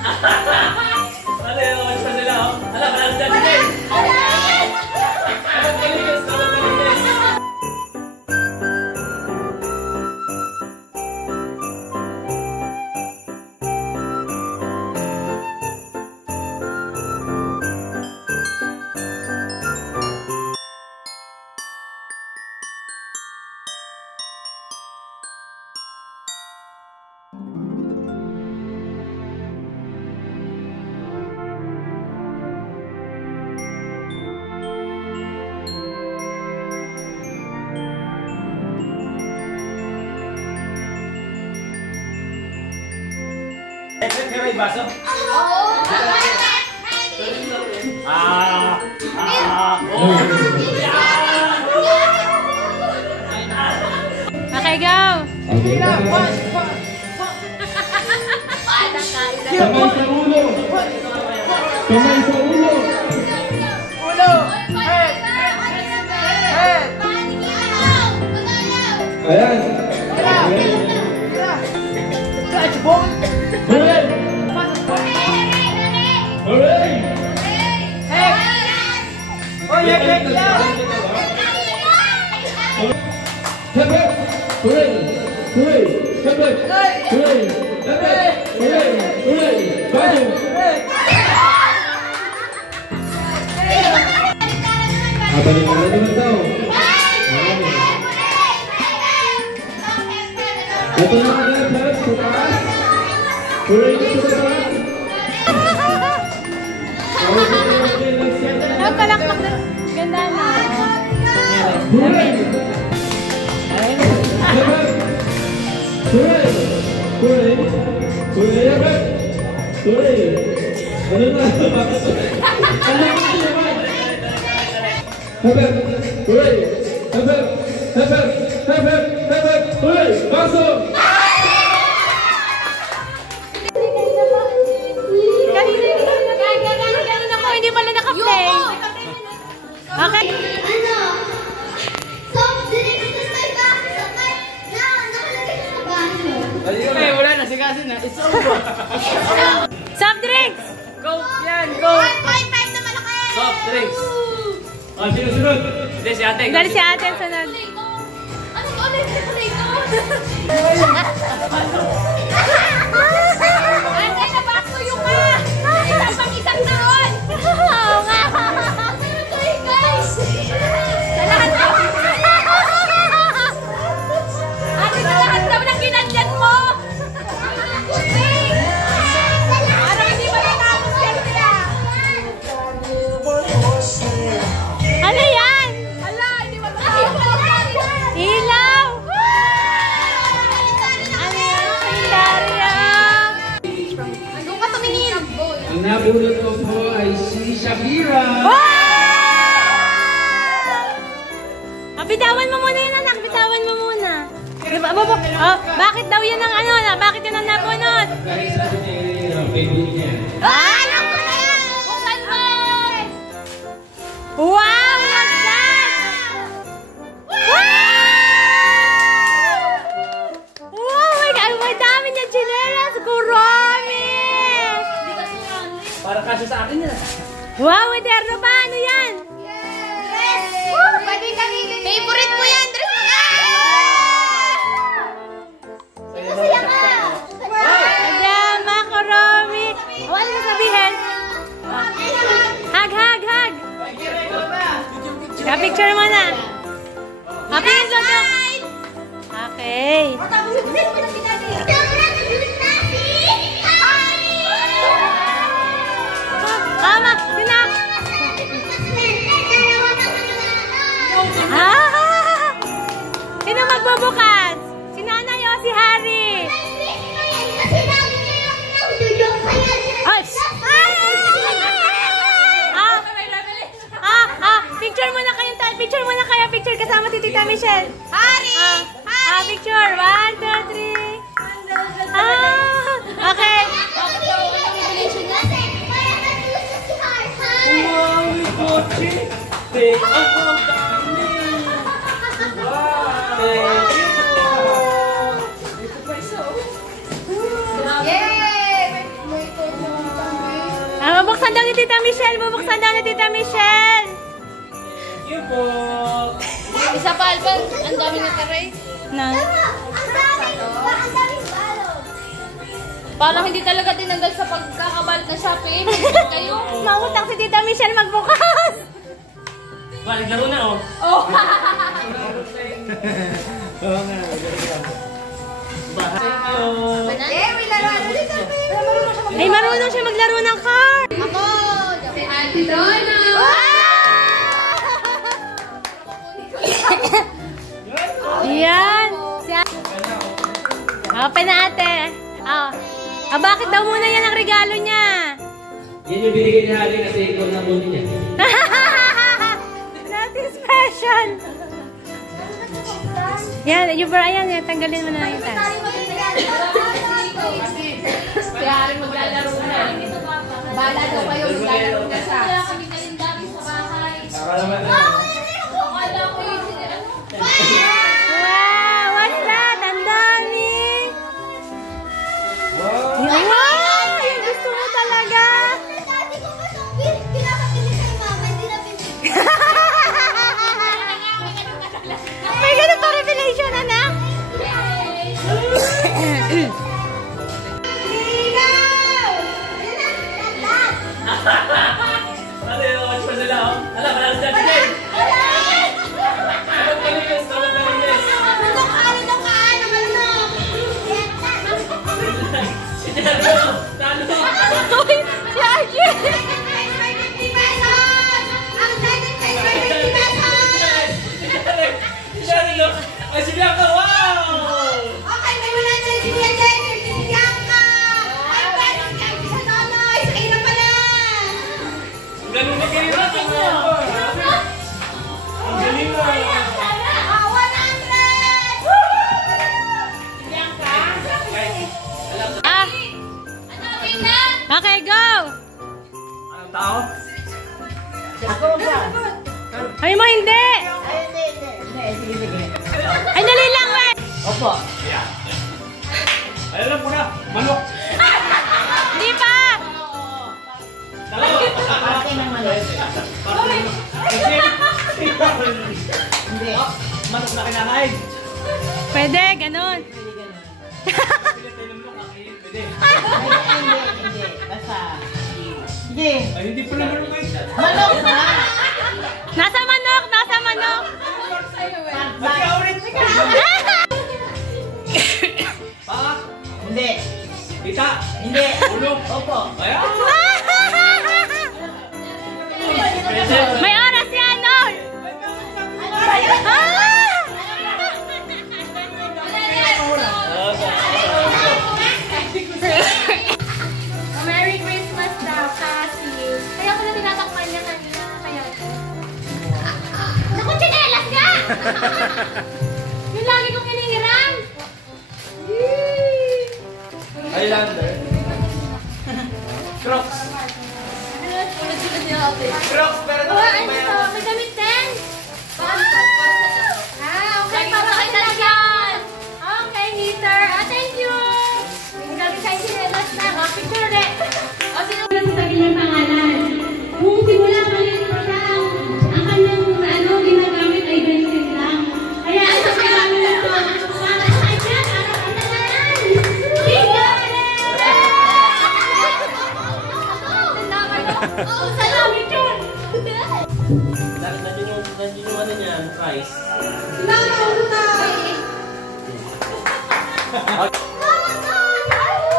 Ano yung watch pa sila, oh? Hala, malas dyan sila eh! Malinis, malinis! May baso? Oo! Okay, go! Kamay sa ulo! Kamay sa ulo! Ulo! Head! Head! Ayan! Catchball! Hooray! Hooray! Head! Oh, head, head lang! Hooray! Hooray! Hooray! Hooray! Hooray! Hooray! Hooray! Bago! Balik na naman daw. Ito na ang lahat sa taas. Hooray na sa taas. Palakpak na. Ganda na. Hooray! Hooray! Hooray! Hooray! Hooray! Ano na? Bakit? Ano naman? Habab! Hooray! Habab! Habab! Habab! Habab! Hooray! Baso! Ganun ako, hindi pala naka-play. Okay. Ano? Soft drinks na may baso sakay na nakalagay sa baso. Okay, wala na. Sigasin na. It's over. Soft drinks! Go! Yan! Go! 1.5 na malaki! Soft drinks! Sino sunod? Hindi, si ate. Dali si ate ang sunod. Ano ba ulit? Ate, nabaso yung ka! Isang pang-isang taon! Oo nga. Guys! Sa lahat daw! Ate, sa lahat daw ng ginandyan mo! Parang hindi ba natapos yan sila? Ano yan? Ala, hindi ba natapos? Ilaw! Ano yan? Hilaria! Doon ka tumingin! Ang nabulot ko po ay si Shakira. Bitawan mo muna yun, anak. Bitawan mo muna. Diba, oh, bakit daw yan ang ano? Bakit yan ang nabunot? Dahil sa akin ay favorite niya. Alam ko na yan! Buksan mo! Wow! What's that? Wow! Wow! My God! Ang dami niya chinelas! Kurami! Para kasi sa akin yan. Wow! Eterno pa! Ano yan? Yes! Pwede kami favorite ko yan! Dress mo! Masaya ka! Adama! Kurami! Oh, ano na sabihin? Hug! Hug! Hug! Ka-picture mo na! Happy Zoto! Okay! Tama! Sina! Ah! Sino magbubukas? Si Nanay o si Harry? Picture muna kayo tayo. Picture muna kayo. Picture kasama si Tita Michelle. Hari! Picture. 1, 2, 3. Okay. Wow, may kotse! Take off ang dami! Wow! Thank you po! Dito pa isa, oh! Yay! Bubuksan daw ni Tita Michelle. Bubuksan daw ni Tita Michelle. Thank you po. Isa pa, Alban. Ang dami na taray. Na. Ang daming balot. Parang hindi talaga tinanggal sa pagkakabalit na shopping. Kayo. Mautang si Tita Michelle magbukas. Balik laro na oh. Oh. Oo nga. Thank you. May laruan ulit kami. Ay, marunong siya maglaro ng car. Ako. Si Auntie Donna. Yan. Open na ate. Bakit daw muna yan ang regalo niya? Yan yung binigay ni Harry kasi ikaw na po niya. Nothing special. Yan, yung Brian, yan, tanggalin mo na lang yung tan. Kaya rin maglalaro na. Bala daw kayo, maglalaro na siya. Kaya kami kalindari sa bahay. Akala mo na. Akala ko yung Wow, what's that? Ang dami. Wow. Wow, yung gusto mo talaga. Dati ko pa itong pinapabili kay mama, hindi na binili. May ganun pa revelation, anak. Ano yung watch pa sila oh? Ala, parang sa dati din. Ano palinis? Ano palinis? Si Jero! Talo! Uy, si Archie. Si Jero! Ay, si Bianca! Wow! Ang galing na kayo na! Ang galing na! Ah, okay, go. Anong tao? Ay mo, hindi. Ay, dali lang, wait. Opo. Ay, alam ko na! Manok! Hindi pa. Talo! Parte ng manok. Hindi. Manok na kinakain! Pwede, ganun. Pili tayo ng manok, kakainin. Pwede. Hindi. Basta. Sige. Ay, hindi pala manok kayo. Manok na! Nasa manok, nasa manok. Kasi ulit! Pa! Hindi. Tita! Hindi. Ulo! Opo. Ayan! May oras yan, Nol. Merry Christmas daw, Cassie. Kaya ko na tinatakpan niya kanina. Kaya. Naku, tsinelas ka! Yung lagi kong hinihiram. Highlander. Crocs. Ulit-ulit niya ako. Crocs, pero Oh, ano to? May damit din. Okay. Para kayo talagaan. Okay, heater. Thank you. Ang dami kayo sinelas na. Picture ulit. Sino Sa kanyang pangalan. Kung simula maliit pa siya, ang kanyang ginagamit ay bensin lang. Kaya ang sa kanyang ito, para sa kanya, araw-araw. Oo, salamat yun! Nandiyan yung ano niya, price.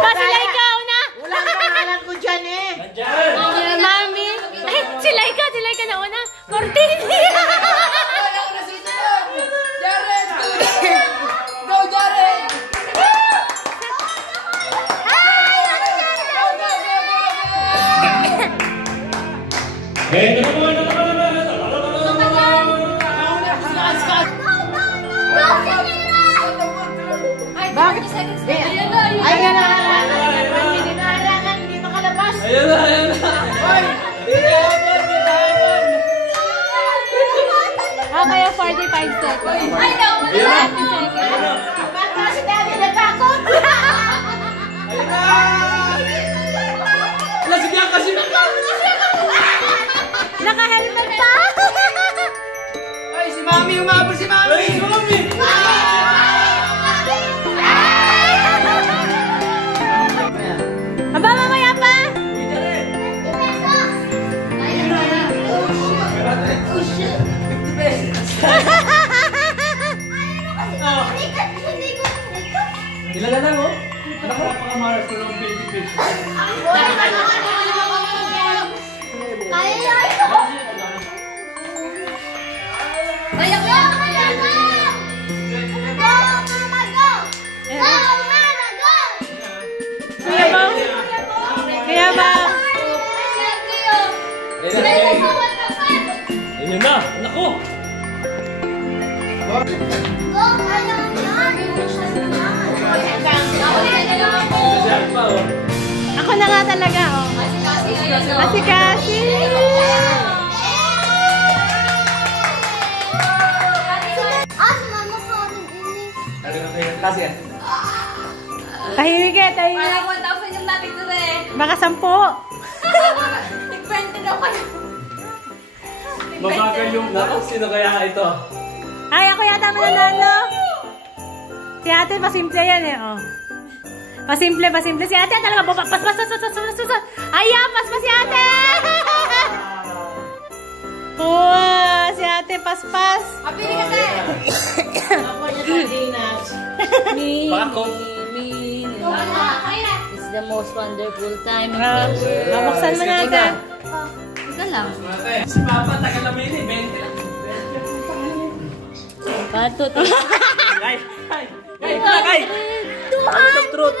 Ba, sila ikaw na? Walang pangalan ko dyan eh. Nandiyan! Mami. Ay, sila ikaw na una. Cortini. Go, Jared! Eh, naman! Bakit? Ayan na! Hindi makalabas! Ayan na! Ayan na! Okay, 45 seconds. Ay, no! Ayan 30 seconds. na! Ba't na si Daddy natakot? Ayan na! Wala si Bianca Naka-helmet pa! Ay, si Mami! Umabot si Mami! Ay, Mami! Aba, mamaya pa! Uy, Jared! 50 pesos! Ilan na lang, oh? Napakamaras ko ng 20 pesos. Kaya ba? Ayun na! Naku! Masarap pa, oh. Ako na nga talaga, oh. Kasi. Kasi, Tahimik eh, tahimik. Parang 1,000 yung natitira eh. Baka 10. Tig-20 daw kayo. mabagal yung... Naku, sino kaya ito? Ay, ako yata mananalo. Si ate, pasimple yan eh, oh. Pasimple. Si ate talaga, pas. Ayan, pas si ate! Wow, si ate, pas. Kapili ka tayo. Ako niya Sardinas. Bako. It's the most wonderful time. Mabuksan mo natin. Ito lang. Si Papa, tagal naman yun eh. 20 lang. Patut. Kay! Ito na, Kay! 200! Truth.